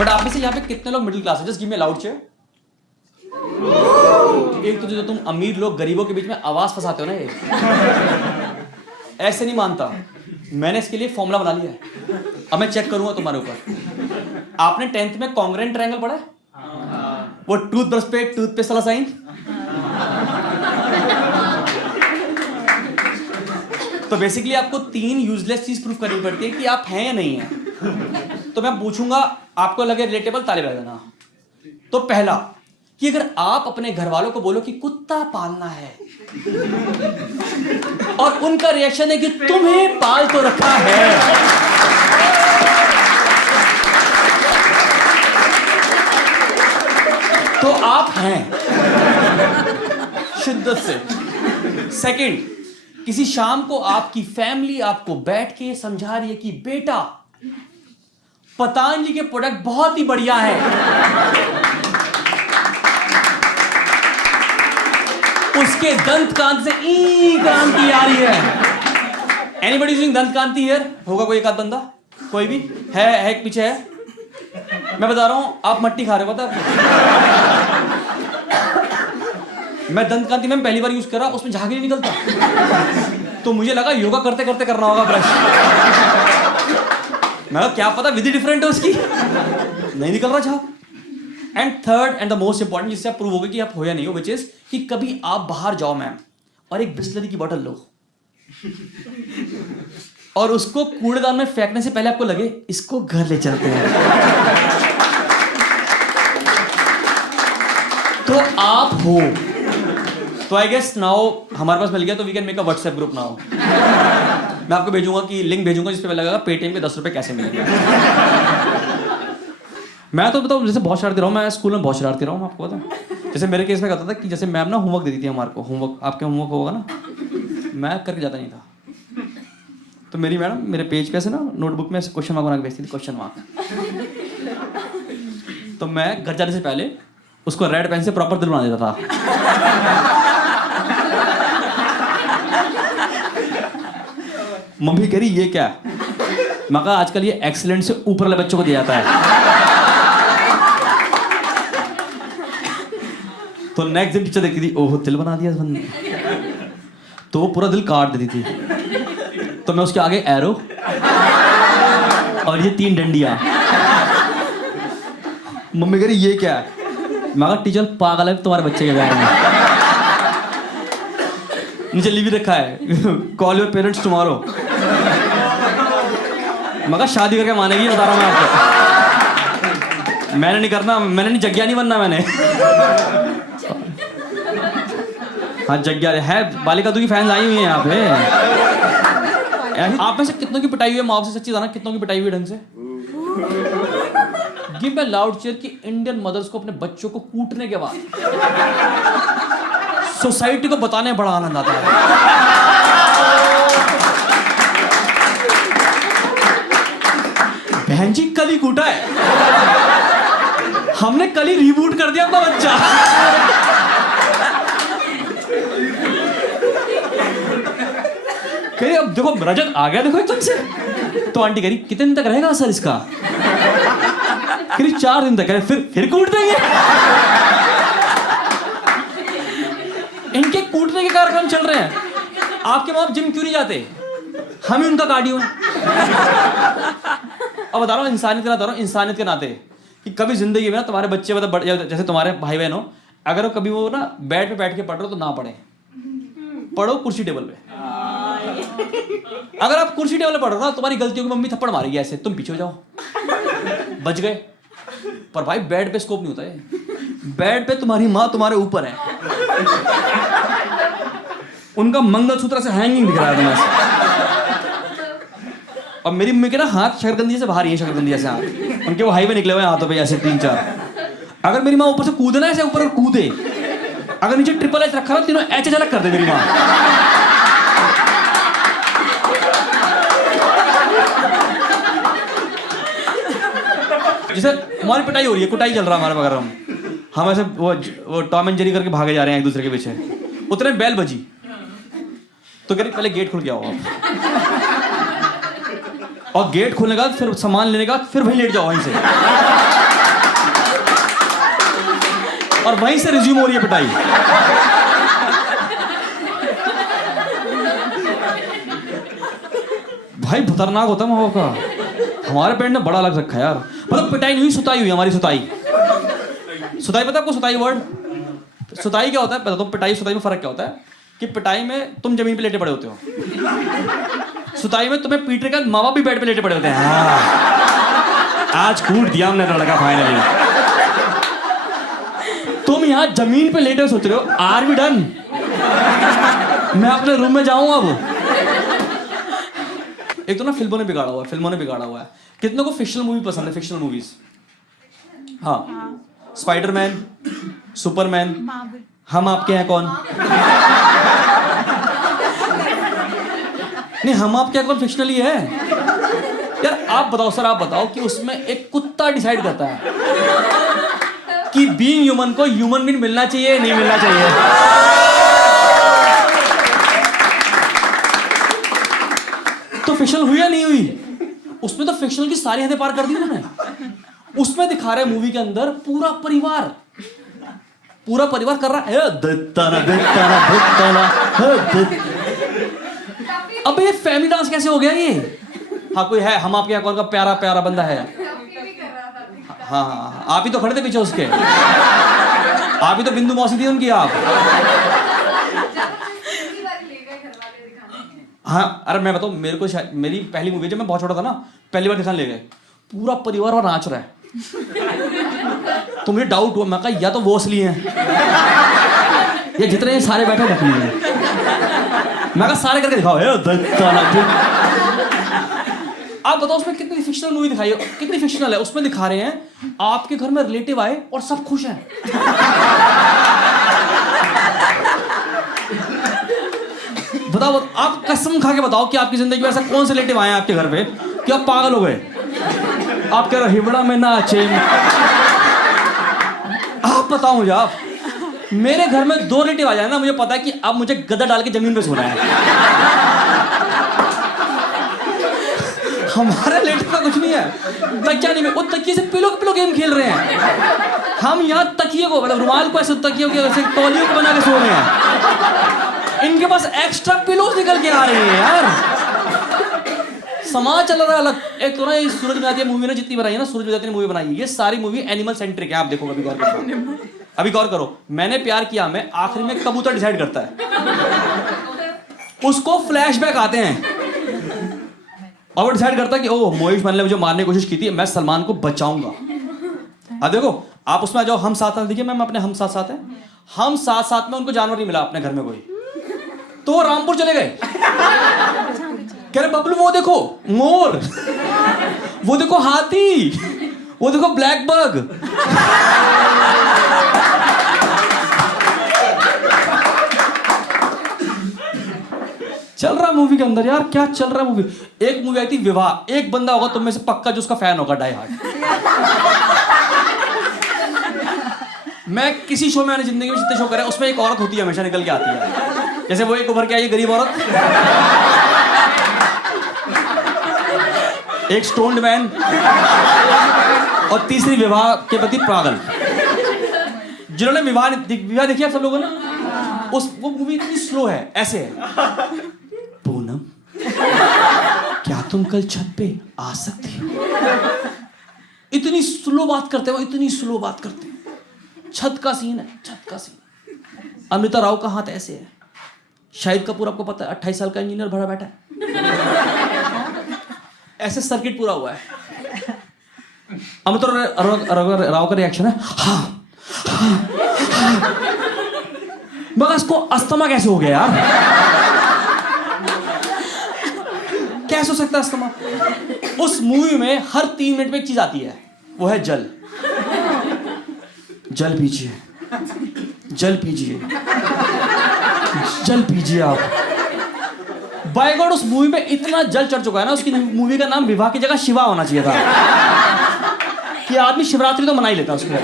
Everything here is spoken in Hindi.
बट आप में से यहाँ पे कितने लोग मिडिल क्लास है? Just give me loud chair. एक तो जो तुम अमीर लोग गरीबों के बीच में आवाज फंसाते हो ना, ये ऐसे नहीं मानता। मैंने इसके लिए फॉर्मूला बना लिया है, अब मैं चेक करूंगा तुम्हारे ऊपर। आपने 10th में कॉन्ग्रुएंट ट्रायंगल पढ़ा है? वो टूथब्रश पे टूथपेस्ट वाला साइन। तो बेसिकली आपको 3 यूजलेस चीज प्रूफ करनी पड़ती है कि आप हैं या नहीं हैं। तो मैं पूछूंगा, आपको लगे रिलेटेबल, ताली बजा देना। तो पहला कि अगर आप अपने घर वालों को बोलो कि कुत्ता पालना है और उनका रिएक्शन है कि तुम्हें पाल तो रखा है, तो आप हैं शिद्दत से। सेकंड, किसी शाम को आपकी फैमिली आपको बैठ के समझा रही है कि बेटा पतंजलि के प्रोडक्ट बहुत ही बढ़िया है, उसके दंत कांति से ई क्रांति आ रही है। एनीबॉडी यूजिंग दंत कांति हियर? होगा कोई एक आध बंदा? कोई भी है एक पीछे है? मैं बता रहा हूं, आप मट्टी खा रहे हो, पता है? मैं दंत कांति में पहली बार यूज कर रहा, उसमें झाग नहीं निकलता, तो मुझे लगा योगा करते करते करना होगा ब्रश। मैं क्या पता विधि डिफरेंट है उसकी, नहीं निकल रहा झाग। And third and the most important, जिससे आप प्रूव होगा कि आप हो या नहीं हो, विच इज कि कभी आप बाहर जाओ मैम और एक बिस्लरी की बोतल लो और उसको कूड़ेदान में फेंकने से पहले आपको लगे इसको घर ले चलते हैं, तो आप हो। तो आई गेस नाउ हमारे पास मिल गया, तो we can make a WhatsApp group now. मैं आपको भेजूंगा कि लिंक भेजूंगा जिस पे लगेगा पेटीएम पे 10 रुपए कैसे मिलेंगे। मैं तो बताऊँ, जैसे बहुत शरारती रहा हूँ, मैं स्कूल में बहुत शरारती रहा हूँ, आपको पता। जैसे मेरे केस में कहता था कि जैसे मैम ना होमवर्क देती थी हमारे को, होमवर्क आपके होमवर्क होगा ना, मैं करके जाता नहीं था। तो मेरी मैडम मेरे पेज पे ऐसे ना नोटबुक में ऐसे क्वेश्चन मार्क बना के भेजती थी, क्वेश्चन मार्क। तो मैं घर जाने से पहले उसको रेड पेन से प्रॉपर दिल बना देता था। मम्मी कह रही ये क्या? मैं कहा आजकल ये एक्सीलेंट से ऊपर वाले बच्चों को दिया जाता है। तो नेक्स्ट दिन टीचर देखती थी, ओह दिल बना दिया इस बंदे ने, तो वो पूरा दिल काट देती थी। तो मैं उसके आगे एरो और ये 3 डंडियां। मम्मी कह रही ये क्या है? मैं कहा टीचर पागल है तुम्हारे बच्चे के बारे में। नीचे लिख भी रखा है, कॉल योर पेरेंट्स टुमारो। मैं कहा शादी करके मानेगी, बता रहा हूं मैं आपको। मैंने नहीं करना, मैंने नहीं, जग्या नहीं बनना मैंने। हाँ जग्या है, बालिका तू की फैंस आई हुई हैं यहाँ पे। आप में से कितनों की पिटाई हुई है माँ से? सच्ची बताना, कितनों की पिटाई हुई ढंग से? गिव मी लाउड चीयर कि इंडियन मदर्स को अपने बच्चों को कूटने के बाद सोसाइटी को बताने में बड़ा आनंद आता है। बहन जी कल ही कूटा है, हमने कल ही रीबूट कर दिया अपना बच्चा। कह रही अब देखो रजत आ गया, देखो एकदम से। तो आंटी कह रही कितने दिन तक रहेगा असर इसका? कह रही 4 दिन तक। कह रहे फिर कूट देंगे। इनके कूटने के कार्यक्रम चल रहे हैं। आपके माँ जिम क्यों नहीं जाते? हम ही उनका कार्डियो है। अब बता रहा हूँ इंसानियत के नाते, इंसानियत के नाते कि कभी जिंदगी में ना तुम्हारे बच्चे मतलब जैसे तुम्हारे भाई बहन हो, अगर वो कभी वो ना बेड पे बैठ के पढ़ रहे हो तो ना पढ़े, पढ़ो कुर्सी टेबल पे। अगर आप कुर्सी टेबल पे पढ़ रहे हो ना, तुम्हारी गलतियों की मम्मी थप्पड़ मारेगी ऐसे, तुम पीछे हो जाओ, बच गए। पर भाई बेड पे स्कोप नहीं होता है, बेड पे तुम्हारी माँ तुम्हारे ऊपर है, उनका मंगलसूत्र से हैंगिंग दिख रहा है तुम्हें। और मेरी मम्मी के ना हाथ शकरकंदी से बाहर ही है, शकरकंदी से हाथ उनके, वो हाईवे निकले हुए हाथों पे ऐसे 3-4। अगर मेरी माँ ऊपर से कूदे ना ऐसे ऊपर कूदे, अगर नीचे ट्रिपल एच रखा ना, तीनों एच अलग कर दे मेरी माँ। जैसे हमारी पिटाई हो रही है, कुटाई चल रहा है हमारे बगैर, हम ऐसे वो टॉम एंड जेरी करके भागे जा रहे हैं एक दूसरे के पीछे। उतने बेल बजी तो कह रही पहले गेट खुल के आओ आप, और गेट खोलने के बाद फिर सामान लेने के बाद फिर वहीं लेट जाओ वहीं से। और वहीं से रिज्यूम हो रही है पिटाई। भाई खतरनाक होता है माँ बाप का। हमारे पेरेंट ने बड़ा अलग रखा है यार। मतलब पिटाई नहीं हुई, सुताई हुई हमारी। सुताई पता है आपको? सुताई वर्ड, सुताई क्या होता है? पता तो पिटाई सुताई में फर्क क्या होता है कि पिटाई में तुम जमीन पे लेटे पड़े होते हो, सुताई में तुम्हें पीटने का माँ बाप भी बेड पे लेटे पड़े होते हैं। हाँ, आज कूट दिया हमने लड़का फाइनली। तुम यहाँ जमीन पे लेटे सोच रहे हो आर बी डन, मैं अपने रूम में जाऊं अब। एक तो ना फिल्मों ने बिगाड़ा हुआ है। कितनों को फिक्शनल मूवी पसंद है? फिक्शनल मूवीज, हाँ, स्पाइडरमैन, सुपरमैन, हम आपके हैं कौन? नहीं, हम आपके हैं कौन फिक्शनल ही है यार। आप बताओ सर, आप बताओ कि उसमें एक कुत्ता डिसाइड करता है कि बीइंग ह्यूमन को ह्यूमन बीइंग मिलना चाहिए नहीं मिलना चाहिए। तो फिक्शनल हुई या नहीं हुई? उसमें तो फिक्शनल की सारी हदें पार कर दी उन्होंने। उसमें दिखा रहे मूवी के अंदर पूरा परिवार कर रहा है अब ये फैमिली डांस कैसे हो गया ये? हाँ, कोई है हम आपके कौन का प्यारा प्यारा बंदा है? हाँ, आप ही तो खड़े थे पीछे उसके, आप ही तो बिंदु मौसी थी उनकी आप। हाँ, अरे मैं बताऊँ, मेरे को मेरी पहली मूवी जब मैं बहुत छोटा था ना, पहली बार दिखाने ले गए, पूरा परिवार वहां नाच रहा है। तो मुझे डाउट हुआ, मैं कहा या तो वो असली हैं या जितने सारे बैठे नकली हैं। मैं कहा सारे करके दिखाओ। आप बताओ उसमें कितनी फिक्शनल मूवी दिखाई है, कितनी फिक्शनल है। उसमें दिखा रहे हैं आपके घर में रिलेटिव आए और सब खुश हैं। बताओ, आप कसम खा के बताओ कि आपकी जिंदगी में ऐसा कौन से रिलेटिव आए आपके घर पे कि आप पागल हो गए? आप कह रहे हो हिबड़ा में नाचे। आप बताओ मुझे, आप मेरे घर में 2 रिलेटिव आ जाए ना, मुझे पता है कि अब मुझे गदा डाल के जमीन पे सोना है। हमारे रिलेटिव का कुछ नहीं है, तकिया नहीं, वो तकिए से पिलो गेम खेल रहे हैं। हम यहाँ तकिए को, मतलब रुमाल को ऐसे तकिए को ऐसे तौलियों को बना के सो रहे हैं। इनके पास एक्स्ट्रा पिलोज निकल के आ रही है यार। समाज चल रहा है अलग। एक तो ना ये सूरज बजाती मूवी ने जितनी बनाई है ना, सूरज बजाती ने मूवी बनाई है, ये सारी मूवी एनिमल सेंट्रिक है। आप देखो, अभी गौर करो, अभी गौर करो। मैंने प्यार किया में आखिर में कबूतर डिसाइड करता है, उसको फ्लैशबैक आते हैं और वो डिसाइड करता है कि ओह मोहिश मन ने मुझे मारने की कोशिश की थी, मैं सलमान को बचाऊंगा। अब देखो आप उसमें जो हम साथ साथ, देखिए मैम अपने हम साथ साथ हैं, हम साथ साथ में उनको जानवर नहीं मिला अपने घर में कोई, तो वो रामपुर चले गए। कह रहे बबलू वो देखो मोर, वो देखो हाथी, वो देखो ब्लैक बग। चल रहा मूवी के अंदर यार, क्या चल रहा है मूवी। एक मूवी आई थी विवाह, एक बंदा होगा तुम में से पक्का जो उसका फैन होगा, डाई हार्ड। मैं किसी शो में, मैंने जिंदगी में जितने शो करे उसमें एक औरत होती है, हमेशा निकल के आती है। जैसे वो एक उभर के आई गरीब औरत, एक स्टोन्ड मैन, और तीसरी विवाह के प्रति पागल। जिन्होंने विवाह देखी आप सब लोगों ने, वो मूवी इतनी स्लो है, ऐसे है। पूनम क्या तुम कल छत पे आ सकती हो? इतनी स्लो बात करते हो, इतनी स्लो बात करते हैं। छत का सीन है, छत का सीन। अमृता राव का हाथ ऐसे है। शाहिद कपूर आपको पता है 28 साल का इंजीनियर भरा बैठा है, ऐसे सर्किट पूरा हुआ है। अमृता राव का रिएक्शन है हाँ। मगर इसको अस्थमा कैसे हो गया यार? कैसे हो सकता है अस्थमा? उस मूवी में हर 3 मिनट में एक चीज आती है, वो है जल। जल पीजिए, जल पीजिए, जल पीजिए आप। बाय गॉड, उस मूवी में इतना जल चढ़ चुका है ना, उसकी मूवी का नाम विवाह की जगह शिवा होना चाहिए था, कि आदमी शिवरात्रि तो मना ही लेता उसको।